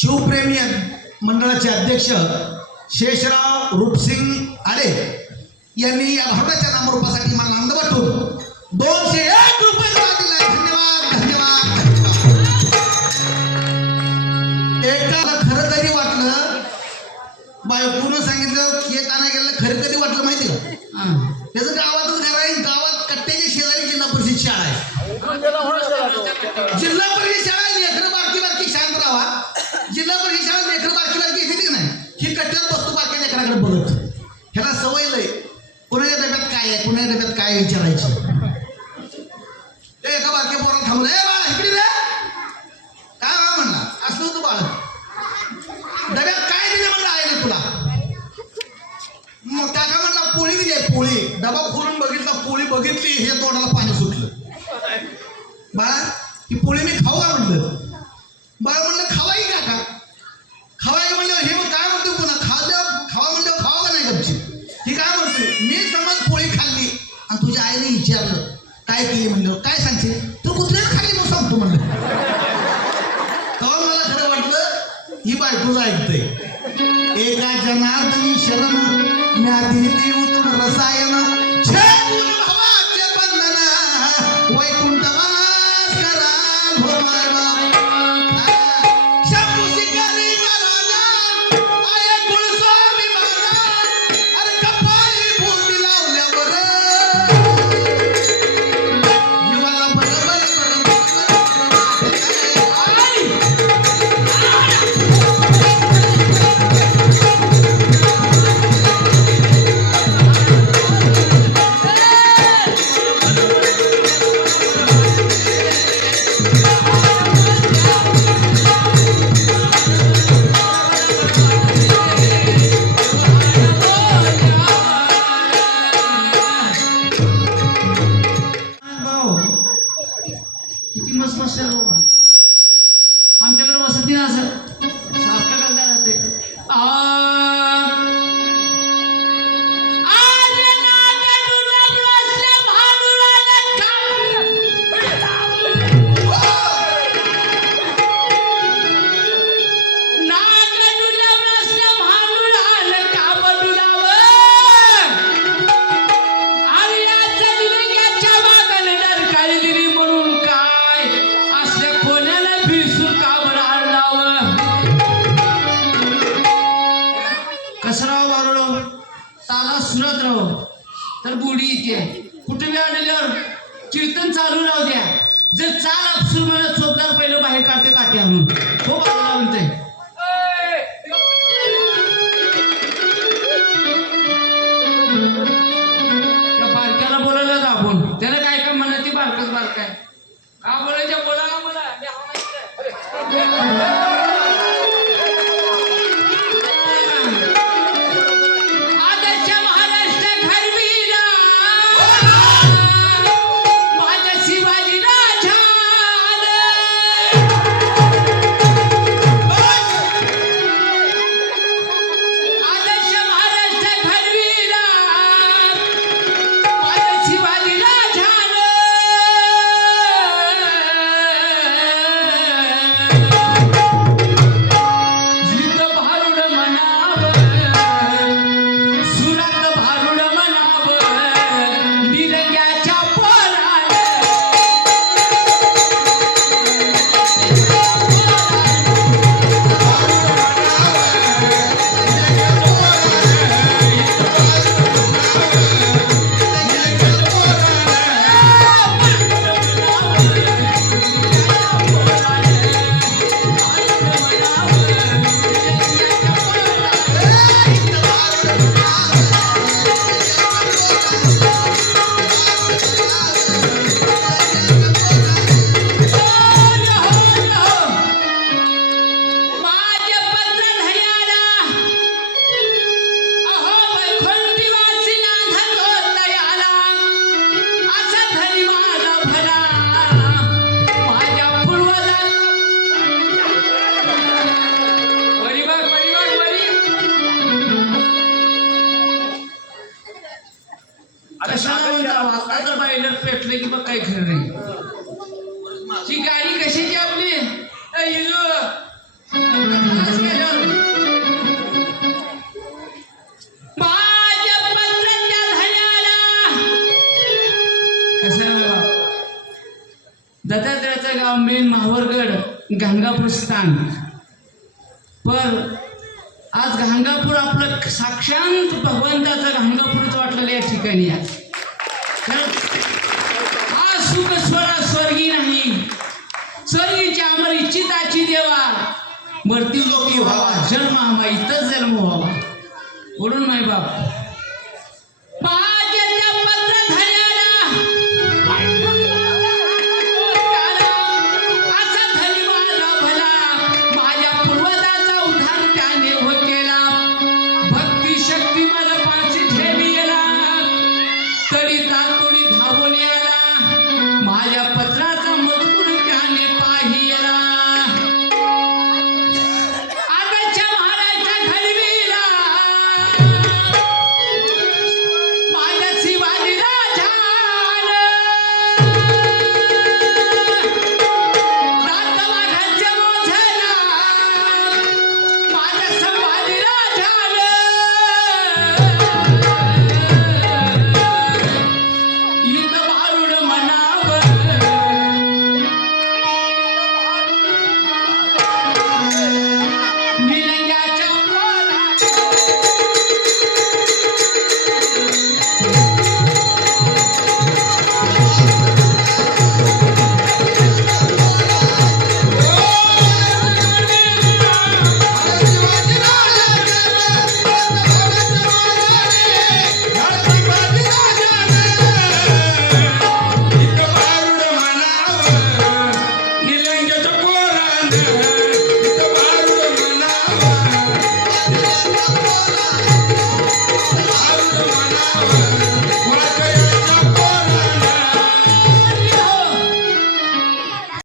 शिवप्रेमी मंडळाचे अध्यक्ष शेषराव रूपसिंग आडे यांनी या भावनाच्या नामरूपासाठी मला आनंद वाटून 201 रुपये दिले. धन्यवाद धन्यवाद धन्यवाद. एकाला खरं तरी वाटलं, बायकोनं सांगितलं केक आणा गेलं, खरं कधी वाटलं माहिती का? त्याचं गावातच घर आहे, गावात कट्ट्याच्या शेजारी जिल्हा परिषद शाळा आहे. जिल्हा परिषद शाळा लेकरं बारकी बारकी शांत राहा. जिल्हा परिषद शाळा लेकरं बारकी बारकी येते की नाही, ही कट्ट्यावर बसतो बारक्या लेकराकडे बघत. ह्याला सवय लय, कोणाच्या डब्यात काय आहे, कोणाच्या डब्यात काय आहे विचारायची. ते एका बारक्या पोराला थांबलं, ए बाळा इकडे रे, काय म्हणला असं होतं बाळ, डब्यात काय दिले म्हणलं आहे ना तुला. मग काका म्हणला पोळी दिली आहे, पोळी. डबा खोलून बघितला, पोळी बघितली, हे तोंडाला पाणी सुटलं. बाळा ही पोळी मी खाऊ का म्हणलं. बाळा म्हणलं खावाई काका, खावाई म्हणलं. हे मग काय म्हणतो पुन्हा खावा म्हणलं, खावा का नाही गपची. ही काय म्हणते, मी समज पोळी खाल्ली आणि तुझ्या आईने विचारलं काय केली म्हणलं, काय सांगते तू कुठल्याच खाल्ली मग सांगतो म्हणलं. तेव्हा मला खरं वाटलं ही बायकोच ऐकतंय. एका जनार्दनी शरण ज्ञाती उतरून रसायन छेदून भावाचे बंधन वैकुंठवास करा भोमारा. शंभू शिकारी महाराजा आये कुळस्वामी महाराज, अरे कपाळी पोटी लावल्यावर जीवाला बरोबर आमच्याकडे वसती ना असं सारखं गंगा राहते. कसराव बारोडो ताला सुरत राहो तर बुडी येते. कुठे वेळ आलेल्यावर कीर्तन चालू राहू द्या. जर चाल अपसूर म्हणत चोपदार पहिलं बाहेर काढते काटे आणून हो बाजूला म्हणते. त्या बारक्याला बोलायला जा आपण, त्याला काय काय म्हणत ती बारकच बारकाय का बोलायच्या बोला मला. पेटले की मग काही खरं नाही. ही गाडी कशाची आपली गाव मेन माहूरगड गाणगापूर स्थान. पण आज गाणगापूर आपलं साक्षात भगवंताचं गाणगापूरच वाटलेलं या ठिकाणी आहे. हा सुख स्वरा स्वर्गी नाही, स्वर्गीची अमर इच्छिताची देवा, मरती लोकी व्हावा जन्म आम्हा इथंच जन्म व्हावा. म्हणून माय बाप माझ्या पत्र धन्याला असा धनी माझा भला, माझ्या पूर्वजाचा उद्धार त्याने हो केला. भक्ती शक्ती मला पाशी ठेवीला, तरी तातोडी धावून आला. माझ्या पत्राचा मजकूर त्याने पाहिला. आगाच्या महाराजच्या घडवीला माझ्या शिवाजीला झालं. दात वाघाच्या मोझ्याला माझ्या संभाजीला झालं. युद्ध भारुड मनावर निलंग्याच्या पोरात निलंग्याच्या पोरानं